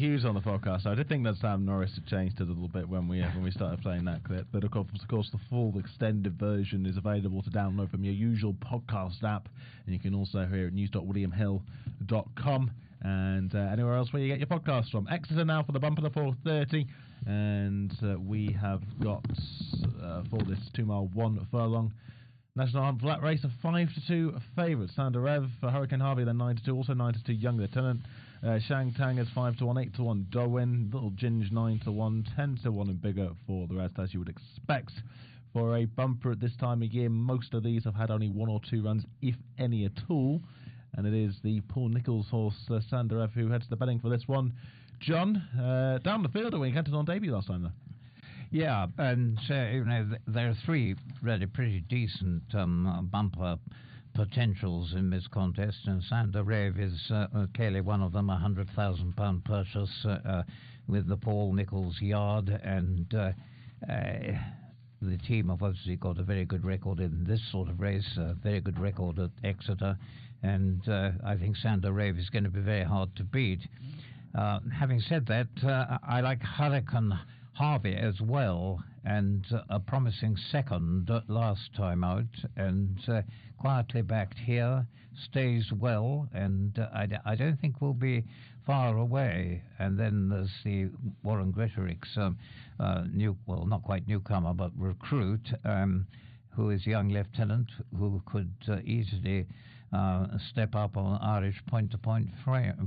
Hughes on the podcast. I did think that Sam Norris had changed it a little bit when we started playing that clip, but of course the full extended version is available to download from your usual podcast app, and you can also hear it at news.williamhill.com and anywhere else where you get your podcasts from. Exeter now for the bumper, the 4:30, and we have got for this 2 mile 1 furlong National Hunt flat race, a 5-2 favourite. Sander Rev for Hurricane Harvey, then 9-2, also 9-2 Young Lieutenant. Shang Tang is 5-1, 8-1 Darwin, Little Ginge 9-1, 10-1 and bigger for the rest, as you would expect. For a bumper at this time of year, most of these have had only 1 or 2 runs, if any at all. And it is the Paul Nicholls horse, Sander Rev, who heads the betting for this one. John, down the field, we entered on debut last time, though. Yeah, and there are 3 really pretty decent bumper potentials in this contest, and Sander Rev is clearly one of them, £100,000 purchase with the Paul Nicholls yard, and the team have obviously got a very good record in this sort of race, a very good record at Exeter, and I think Sander Rev is going to be very hard to beat. Having said that, I like Hurricane Harvey as well, and a promising second last time out, and quietly backed here, stays well, and I don't think we'll be far away. And then there's the Warren Gretorix, not quite newcomer, but recruit, who is young lieutenant, who could easily step up on Irish point-to-point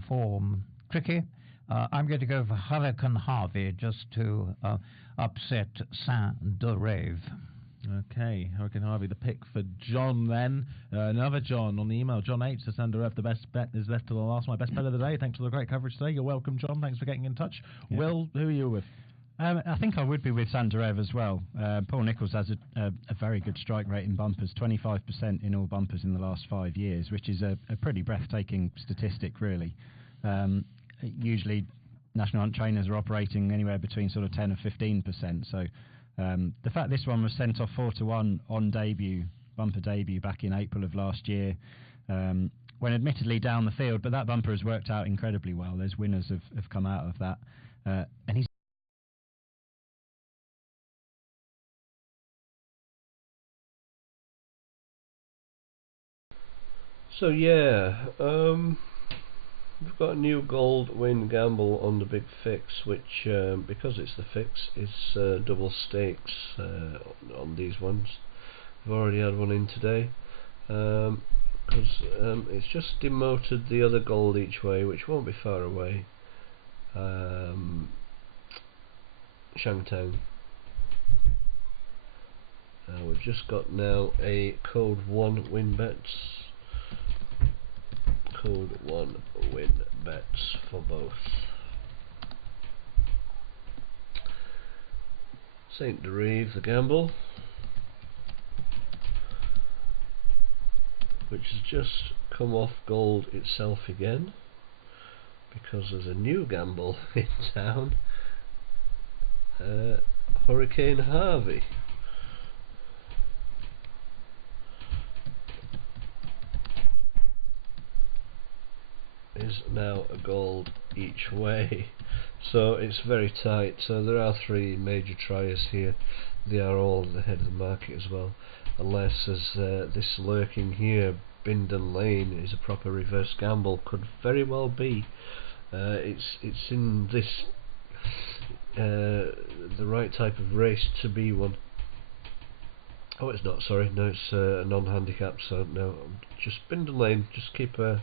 form. Tricky. I'm going to go for Hurricane Harvey just to upset Sander Rev. Okay, Hurricane Harvey, the pick for John then. Another John on the email. John H. to Sander Rev, the best bet is left to the last. My best bet of the day. Thanks for the great coverage today. You're welcome, John. Thanks for getting in touch. Yeah. Will, who are you with? I think I would be with Sander Rev as well. Paul Nicholls has a very good strike rate in bumpers, 25% in all bumpers in the last 5 years, which is a pretty breathtaking statistic, really. Usually National Hunt trainers are operating anywhere between sort of 10 and 15%. So the fact this one was sent off 4-1 on debut, bumper debut back in April of last year, when admittedly down the field, but that bumper has worked out incredibly well. There's winners have come out of that, and he's so yeah. We've got a new gold win gamble on the big fix, which, because it's the fix, is double stakes on these ones. I've already had one in today, because it's just demoted the other gold each way, which won't be far away. Shang Tang. We've just got now a code 1 win bets. Code 1 win bets for both. St. Derive, the gamble, which has just come off gold itself again, because there's a new gamble in town. Hurricane Harvey. Is now a gold each way, so it's very tight. So there are 3 major triers here. They are all at the head of the market as well, unless as this lurking here, Bindon Lane, is a proper reverse gamble. Could very well be. It's in this the right type of race to be one. Oh, it's not. Sorry, no, it's a non-handicap. So no, just Bindon Lane. Just keep an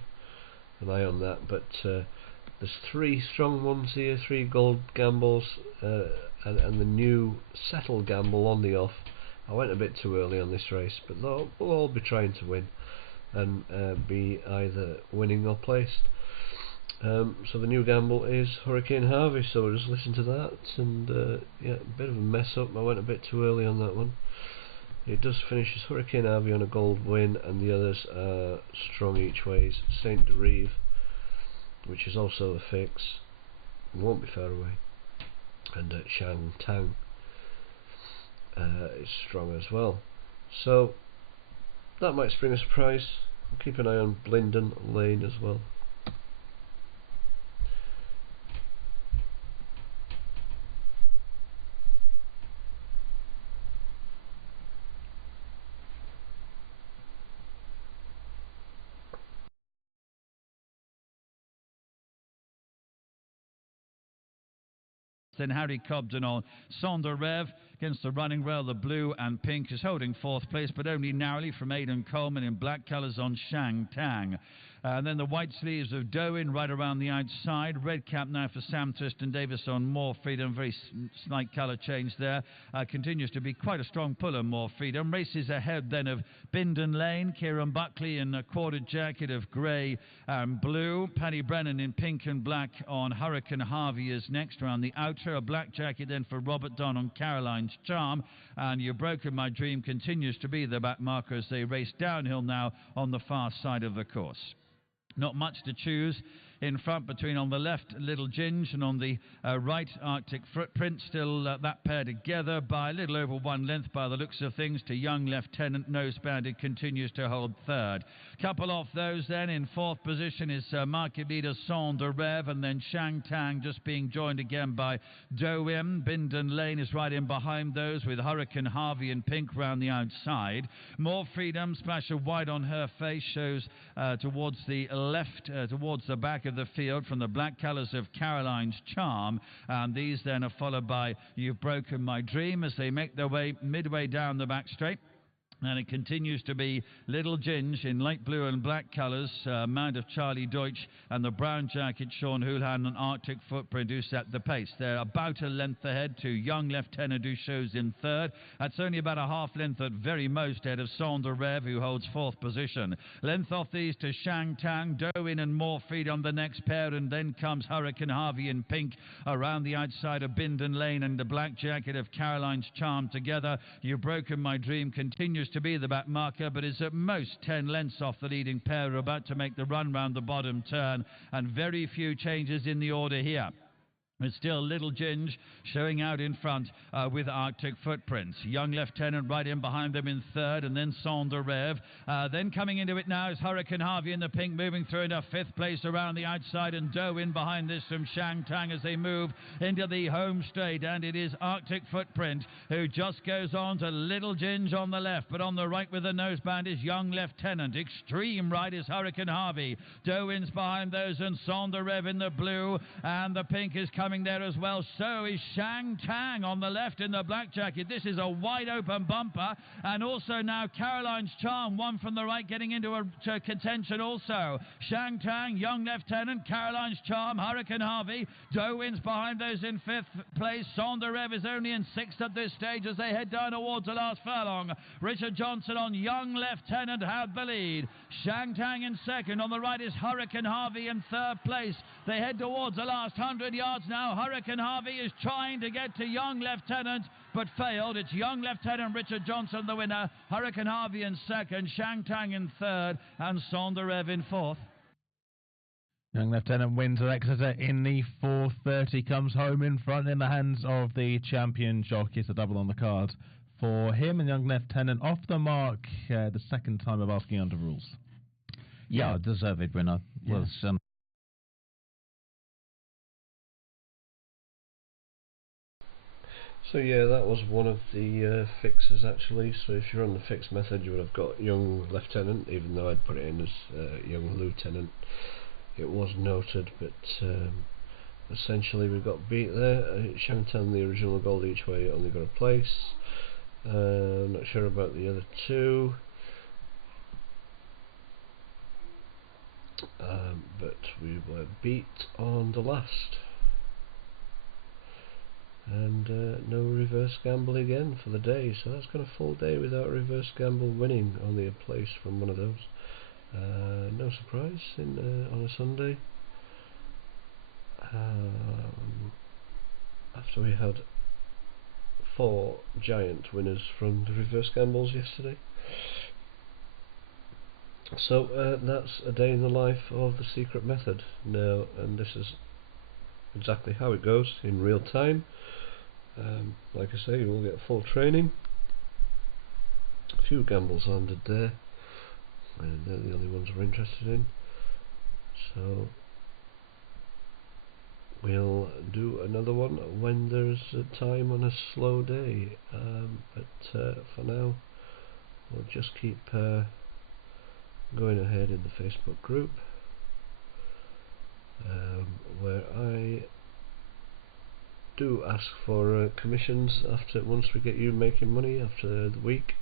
eye on that. But there's 3 strong ones here, 3 gold gambles, and the new settle gamble on the off. I went a bit too early on this race, but we'll all be trying to win and be either winning or placed. So the new gamble is Hurricane Harvey, so we'll just listen to that. And yeah, a bit of a mess up. I went a bit too early on that one. It does finish as Hurricane Harvey on a gold win, and the others are strong each ways. St. Derive, which is also a fix, won't be far away, and Shang Tang is strong as well. So that might spring a surprise. I'll keep an eye on Bindon Lane as well. Then Harry Cobden on Sonder Rev. Against the running rail, the blue and pink is holding fourth place, but only narrowly from Aidan Coleman in black colours on Shang Tang. And then the white sleeves of Doin right around the outside. Red cap now for Sam Tristan Davis on More Freedom. Very slight colour change there. Continues to be quite a strong puller, More Freedom. Races ahead then of Bindon Lane. Kieran Buckley in a quartered jacket of grey and blue. Paddy Brennan in pink and black on Hurricane Harvey is next around the outer. A black jacket then for Robert Dunn on Caroline's Charm. And You've Broken My Dream continues to be the back marker as they race downhill now on the far side of the course. Not much to choose in front between on the left Little Ginge and on the right Arctic Footprint. Still that pair together by a little over 1 length by the looks of things to Young Lieutenant. Nose Banded continues to hold third. Couple off those then. In fourth position is market leader Sonder Rev, and then Shang Tang just being joined again by Doim. Bindon Lane is right in behind those with Hurricane Harvey in pink round the outside. More Freedom, splash of white on her face, shows towards the left, towards the back of the field from the black colours of Caroline's Charm, and these then are followed by You've Broken My Dream as they make their way midway down the back straight. And it continues to be Little Ginge in light blue and black colours, Mount of Charlie Deutsch, and the brown jacket Sean Houlihan and Arctic Footprint who set the pace. They're about a length ahead to Young Lieutenant who shows in third. That's only about a half length at very most ahead of Sonder Rev who holds fourth position. Length off these to Shang Tang, Doin and More Freedom the next pair, and then comes Hurricane Harvey in pink around the outside of Bindon Lane and the black jacket of Caroline's Charm together. You've Broken My Dream continues to be the back marker, but is at most 10 lengths off the leading pair, are about to make the run round the bottom turn, and very few changes in the order here. It's still Little Ginge showing out in front with Arctic Footprints. Young Lieutenant right in behind them in third, and then Sonder Rev. Then coming into it now is Hurricane Harvey in the pink, moving through into fifth place around the outside, and Doe in behind this from Shang Tang as they move into the home straight. And it is Arctic Footprint who just goes on to Little Ginge on the left, but on the right with the noseband is Young Lieutenant. Extreme right is Hurricane Harvey. Doe in's behind those, and Sonder Rev in the blue, and the pink is coming there as well. So is Shang Tang on the left in the black jacket. This is a wide open bumper, and also now Caroline's Charm, one from the right, getting into a contention also. Shang Tang, Young Lieutenant, Caroline's Charm, Hurricane Harvey. Doe wins behind those in fifth place. Sonder Rev is only in sixth at this stage as they head down towards the last furlong. Richard Johnson on Young Lieutenant had the lead. Shang Tang in second. On the right is Hurricane Harvey in third place. They head towards the last 100 yards now. Hurricane Harvey is trying to get to Young Lieutenant, but failed. It's Young Lieutenant Richard Johnson the winner. Hurricane Harvey in second. Shang Tang in third, and Sonder Rev in fourth. Young Lieutenant wins at Exeter in the 4:30, comes home in front in the hands of the champion jockey. It's a double on the card for him, and Young Lieutenant off the mark the second time of asking under rules. Yeah, deserved winner. Yeah. Was So yeah, that was one of the fixes actually. So if you're on the fixed method, you would have got Young Lieutenant, even though I'd put it in as Young Lieutenant. It was noted, but essentially we got beat there. Shang Tang, the original gold each way, only got a place. I'm not sure about the other two, but we were beat on the last. And no reverse gamble again for the day, so that's got a full day without reverse gamble winning, only a place from one of those. No surprise on a Sunday. After we had 4 giant winners from the reverse gambles yesterday. So that's a day in the life of the secret method now, and this is exactly how it goes in real time. Like I say, you will get full training. A few gambles landed there, and they're the only ones we're interested in. So we'll do another one when there's a time on a slow day. But for now, we'll just keep going ahead in the Facebook group, where I do ask for commissions once we get you making money after the week,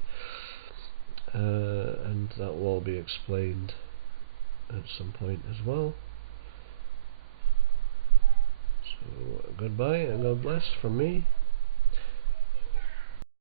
and that will all be explained at some point as well. So goodbye and God bless from me.